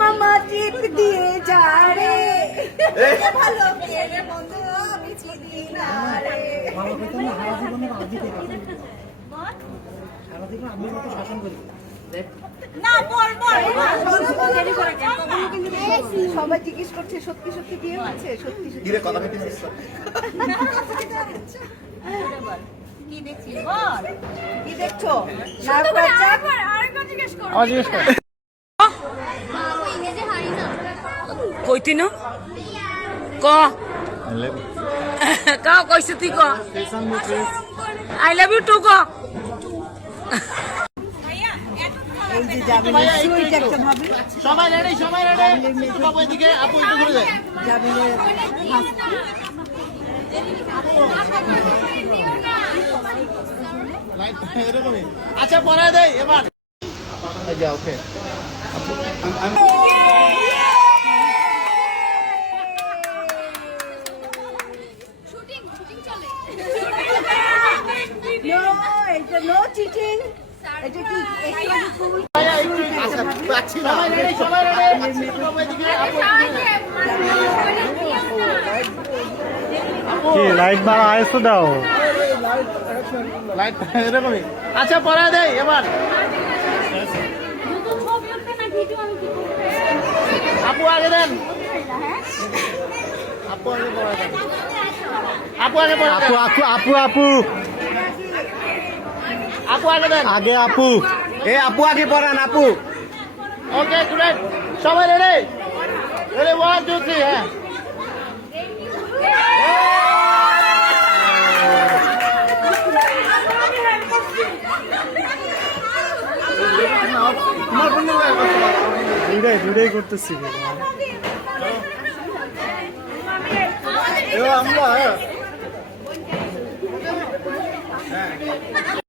মামা টিপ দিয়ে যা রে ভালো বন্ধু আমি চিনি না রে না বল বল সবাই জিজ্ঞেস করছে সত্যি সত্যি বিয়ে হচ্ছে সত্যি সত্যি কথা কি দেখছিস বল কি দেখছ আমার জিজ্ঞেস কর না ক ক কইছে তুই ক আই লাভ ইউ টু ক এই যে যাবে সুইট একটা ভাবি সবাই রেডি সবাই রেডি বাবু এদিকে আপু একটু ঘুরে যায় যাবে লাইট এরকমই আচ্ছা পরে দেই এবার। যা ওকে। শুটিং শুটিং চলে নো চিটিং এটা কি পাচ্ছি সবাই রেডি লাইট বাড়া আয়স দাও। লাইট এরকমই। আচ্ছা পরে দেই এবার। আপু আগে দেন। আপু আগে দেন। আপু আগে পরে আপু আপু আপু আপু। আপু আগে দেন। আগে আপু। এ আপু আগে পড়ান আপু। ওকে গ্রেট সবাই ready ready one two three হ্যাঁ। দুইটাই দুইটাই করতেছি। আমরা